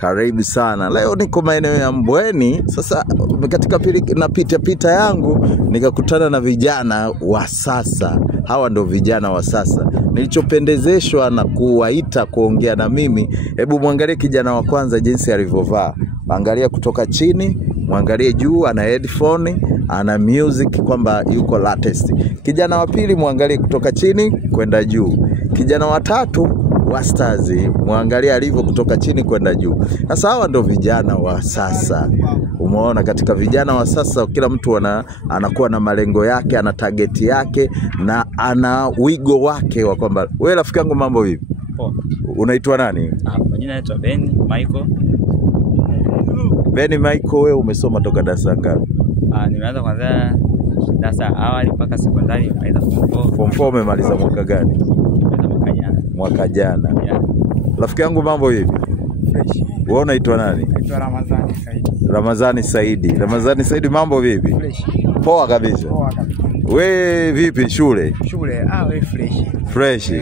Karibu sana. Leo niko maeneo ya Mbweni. Sasa katika pita yangu nikakutana na vijana wa sasa. Hawa ndo vijana wa sasa. Nilichopendezeshwa na kuwaita kuongea na mimi. Hebu muangalie kijana wa kwanza jinsi alivyovaa. Angalia kutoka chini, muangalie juu, ana headphone, ana music kwamba yuko latest. Kijana wa pili muangalie kutoka chini kwenda juu. Kijana wa tatu wastazi, muangalia alivyo kutoka chini kwenda juu. Sasa hawa ndo vijana wa sasa. Umeona, katika vijana wa sasa kila mtu anakuwa na malengo yake, ana target yake na ana wigo wake wa kwamba wewe rafiki yangu mambo vipi? Poa. Unaitwa nani? Jina naitwa Ben Michael. Ben Michael, wewe umesoma toka darasa ngapi? Nimeanza kwanza darasa awali mpaka sekondari, nimaliza form 4. Form 4 umemaliza mwaka gani? Nimaliza mwaka jana. Mwaka jana. Yeah. Rafiki yangu mambo vipi? Fresh. Wewe unaitwa nani? Naitwa Ramazani Saidi. Ramazani Saidi. Ramazani Saidi, mambo vipi? Fresh. Poa kabisa. Poa kabisa. We vipi shule? Shule we fresh. Fresh.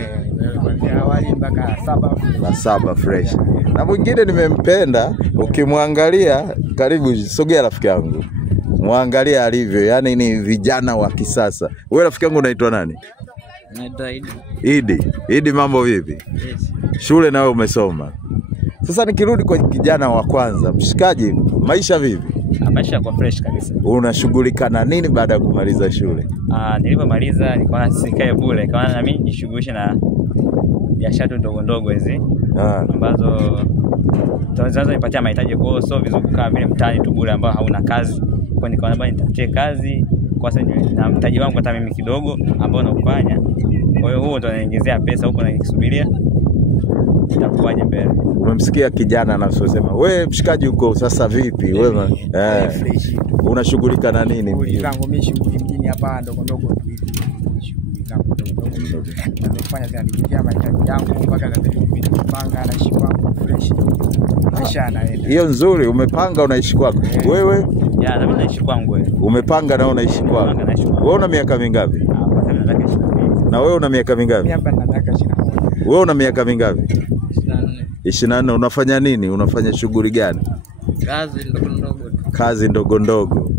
Kuanzia awali mpaka 7. Na 7 fresh. Na mwingine nimempenda, ukimwangalia, karibu sogea rafiki yangu. Muangalia alivyo, yani ni vijana wa kisasa. Wewe rafiki yangu unaitwa nani? Naitwa Idi, mambo vipi? Yes. Shule nawe umesoma. Sasa nikirudi kwa kijana wa kwanza, mshikaji, maisha vipi? Maisha kwa fresh kabisa. Unashughulika na nini baada ya kumaliza shule? Nilipomaliza nilikuwa sikae bure, kaona na mimi nijishughulishe na biashara ndogo ndogo hizi ambazo tunaweza nipatia mahitaji kwa, so vizuri kukaa vile mtaani tu bure ambao hauna kazi. Kwa nikaona bwana nitafutie kazi kwa sababu na mtaji wangu hata mimi kidogo ambao naufanya. Kwa hiyo huo ndo anaingezea pesa huko na nikisubiria itakuwaje mbele. Umemsikia kijana anasema, "Wewe mshikaji huko sasa vipi?" Wewe fresh. Unashughulika na nini? Zangu mimi shughuli mjini hapa ndogo ndogo tu hivi. Shughuli zangu ndogo. Nafanya zinafikia mahitaji yangu mpaka sasa hivi nimepanga naishi kwangu fresh. Maisha yanaenda. Hiyo nzuri, umepanga unaishi kwako. Wewe? Ya, na mimi naishi kwangu wewe. Umepanga na unaishi kwako. Wewe una miaka mingapi? Kwa sababu nataka 22. Na wewe una miaka mingapi? Mimi hapa nataka 21. Wewe una miaka mingapi? 24. 24. Unafanya nini? Unafanya shughuli gani? Kazi ndogo ndogo. Kazi ndogo ndogo.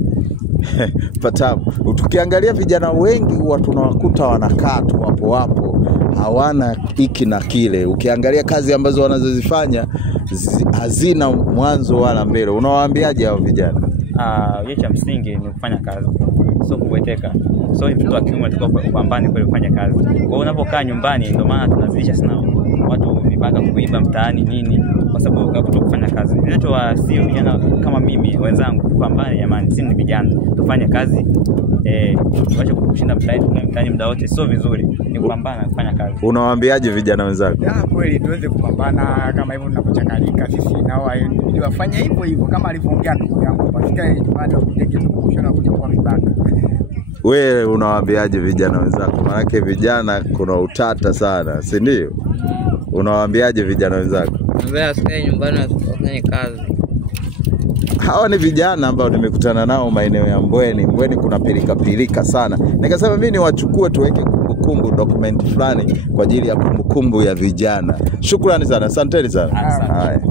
Patamu. Tukiangalia vijana wengi huwa tunawakuta wanakaa tu hapo hawana hiki na kile. Ukiangalia kazi ambazo wanazozifanya hazina mwanzo wala mbele. Unawaambiaje hao vijana? Cha msingi ni kufanya kazi, sio kubweteka. So mtu wa kiume atakuwa kupambana kwa kufanya kazi. Kwa hiyo unapokaa nyumbani ndio maana tunazidisha sana watu mipaka kuiba mtaani nini, kwa sababu hakuto kufanya kazi. Ninachowasihi vijana kama mimi wenzangu, kupambana jamani, sisi ni vijana, tufanye kazi. Waache kushinda mtaani muda wote, sio vizuri. Ni kupambana kufanya kazi. Unawaambiaje vijana wenzako? Kweli tuweze kupambana kama hivyo tunapochakalika sisi nao ili wafanye hivyo kama alivyoongea ndugu yangu. Pasikae baada ya kutekeleza kushona kuja kwa mipaka. Wewe unawaambiaje vijana wenzako? Maana vijana kuna utata sana, si ndio? Unawaambiaje vijana wenzako? Naambia asikae nyumbani asifanye kazi. Hawa ni vijana ambao nimekutana nao maeneo ya Mbweni. Mbweni kuna pilika sana. Nikasema mimi niwachukue tuweke kumbukumbu, document fulani kwa ajili ya kumbukumbu ya vijana. Shukrani sana. Asanteni sana. Asante.